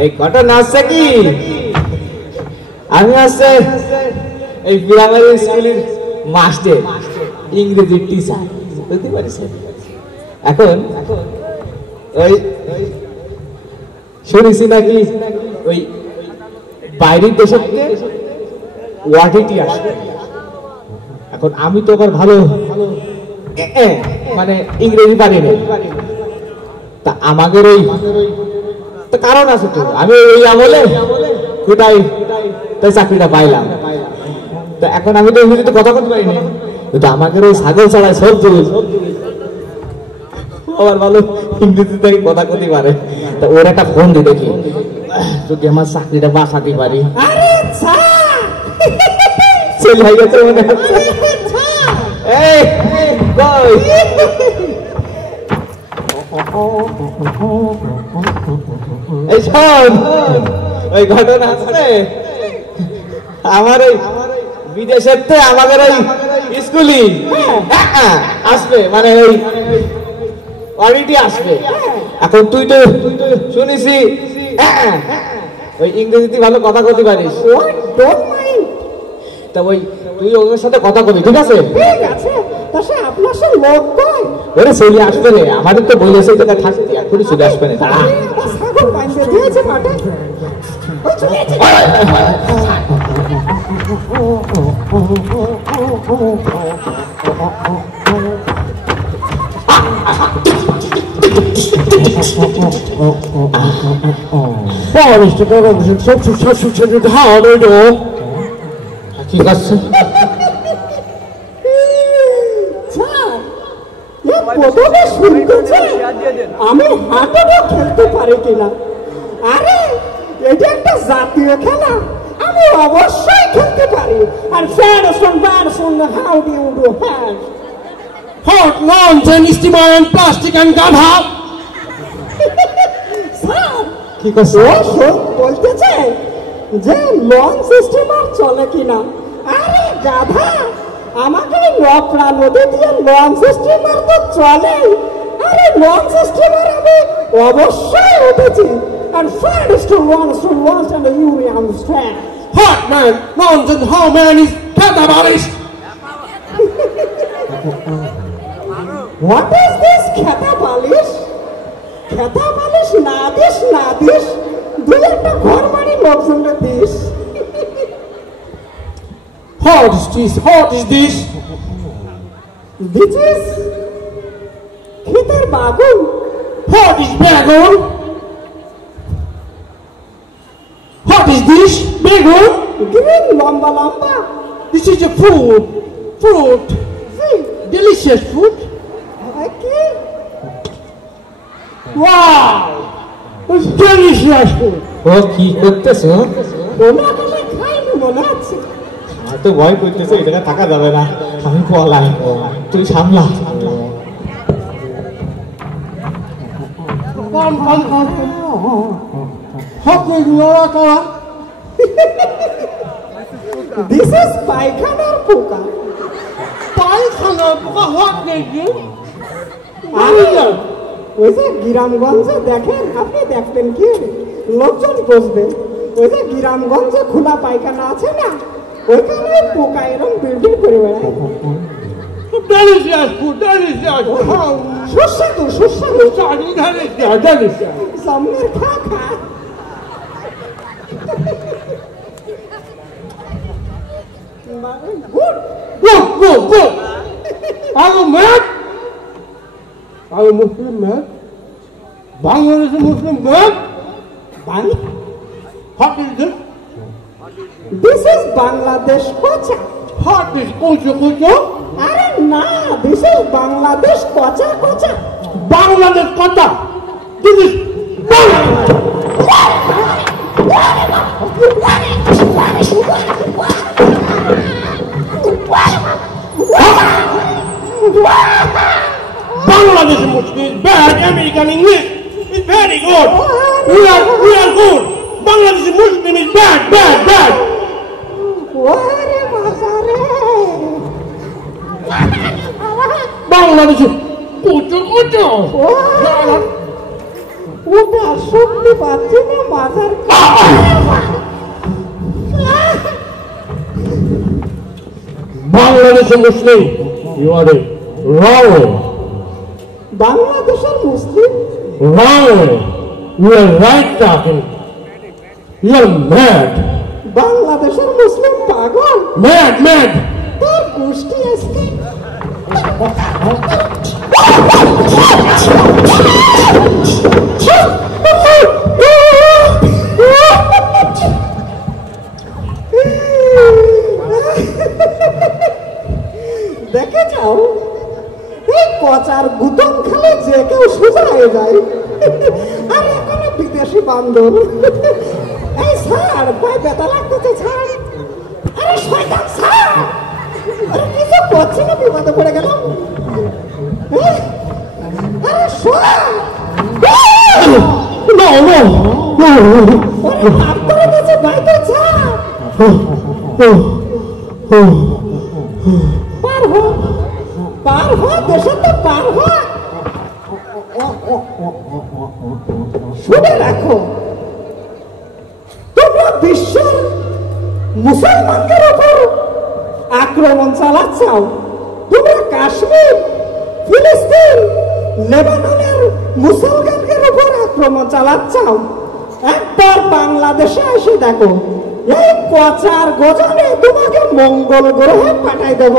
এই ঘটনা আছে কি আমি আছে এই প্রাইমারি স্কুলের মাস্টার ইংরেজি টিচার বুঝতে পারছেন এখন ওই শুনেছি নাকি ওই বাইরের দেশের থেকে ওয়াটিটি আসবে এখন আমি তো আবার ভালো মানে ইংরেজি পারি না তা আমাদের ওই কারণ আছে তো আমি ওই আমলে কোথায় তাই চাকরিটা পাইলাম তা এখন আমি তো ইংরেজিতে কথা বলতে পারি না কিন্তু আমাদের ওই ছাগল ছাড়াই সব চলে আবার ভালো ইংরেজিতে কথা বলতে পারে তা ওর একটা ফোন দিয়ে দেখি যদি আমার চাকরিটা বাঁচাতে পারি চলে হয়ে গেছে মনে হচ্ছে এই কই এই শোন ওই ঘটনা আছে আমার ওই বিদেশের থেকে আমাদের ওই স্কুলই আসবে মানে ওই অডিটি আসবে এখন তুই তো শুনিসি ওই ইংরেজিতে ভালো কথা বলতে পারিস তা ওই তুই ওদের সাথে কথা বলি ঠিক আছে আপনার সাথে লোক কই ওরে চলে আসবে রে আমাদের তো বলেছে এটা থাকতে এখনই চলে আসবে না দাঁড়া ছাগল বাইন্দে দিয়েছে মাঠে ও চলেছে ঠিক আছে আমি হাঁটুটা খেলতে পারি কিনা আরে এটা একটা জাতীয় খেলা আমি অবশ্যই খেলতে পারি আর how do you do hand Hot nonsense, Steamer, plastic and gadha. কি কইছো বলতেছে যে লঞ্চ স্টিমার চলে কিনা আরে গাধা আমাকে নকরা নদী দিয়ে লঞ্চ স্টিমার তো চলে আরে লঞ্চ স্টিমার আমি অবশ্যই উঠেছি আর first to launch and you understand Hot man, nonsense, how man is catabolish. What is this catabolish? Catabolish নাদিস দুই একটা ঘর বাড়ি লোকজনকে this What is this? What is this? This is ক্ষেতের বাগুন What is bagon? What is this? Bagon? Green লম্বা লম্বা This is a fruit. Delicious fruit. কি Wow! It's delicious food. ও কি করতেছো ওনা কাছে খাইনি মনে হচ্ছে আর তো ভয় করতেছে এই জায়গায় থাকা যাবে না আমি পলাই তুই সামলা This is পায়খানার পোকা পায়খানার পোকা what made you? ওই যে গ্রামগঞ্জে দেখেন আপনি দেখবেন কি লোকজন বসবে ওই যে গ্রামগঞ্জে খোলা পায়খানা আছে না ওইখানে পোকা এরকম বিড়বিড় করে বেড়ায় Delicious food, delicious. সুস্বাদু Delicious. সামনের খা Good. I'm a man. I'm a Muslim man. Bangladesh is a Muslim man. What is this? This is Bangladesh kocha. What is kocha? আরে না this is Bangladesh kocha. Bangladesh kocha. This is Bangladesh. Bangladesh Muslim is bad. American English is very good. We are good. Bangladesh Muslim is bad. ওরে বাবা রে বাংলাদেশে কুচো কুচো ওটা শুনতে পাচ্ছি না মাথার বাংলাদেশে মুসলিম you are wrong বাংলাদেশের মুসলিম wrong you are right talking you are mad বাংলাদেশের মুসলিম পাগল mad তোর গোষ্ঠী আজকে দেখে যাও এই কচার গুতম খেলে যে কেউ সোজা হয়ে যায় আর এখন বিদেশি বান্দর এই ছাড় পায়ে ব্যথা লাগতেছে ছাড় আরে শয়তান ছাড় আরে কিছু করছি না বিপদে পড়ে গেলাম আরে শোন no ওরে হাত করে গেছে বাইরে যা পার হ দেশে তো পার হ শুনে রাখো তোমরা বিশ্বের মুসলমানদের উপর আক্রমণ চালাচ্ছাও তোমরা কাশ্মীর ফিলিস্তিন লেবাননের মুসলমানদের উপর আক্রমণ চালাচ্ছাও একবার বাংলাদেশে এসে দেখো এই কচার গজনে তোমাকে মঙ্গল গ্রহে পাঠাই দেব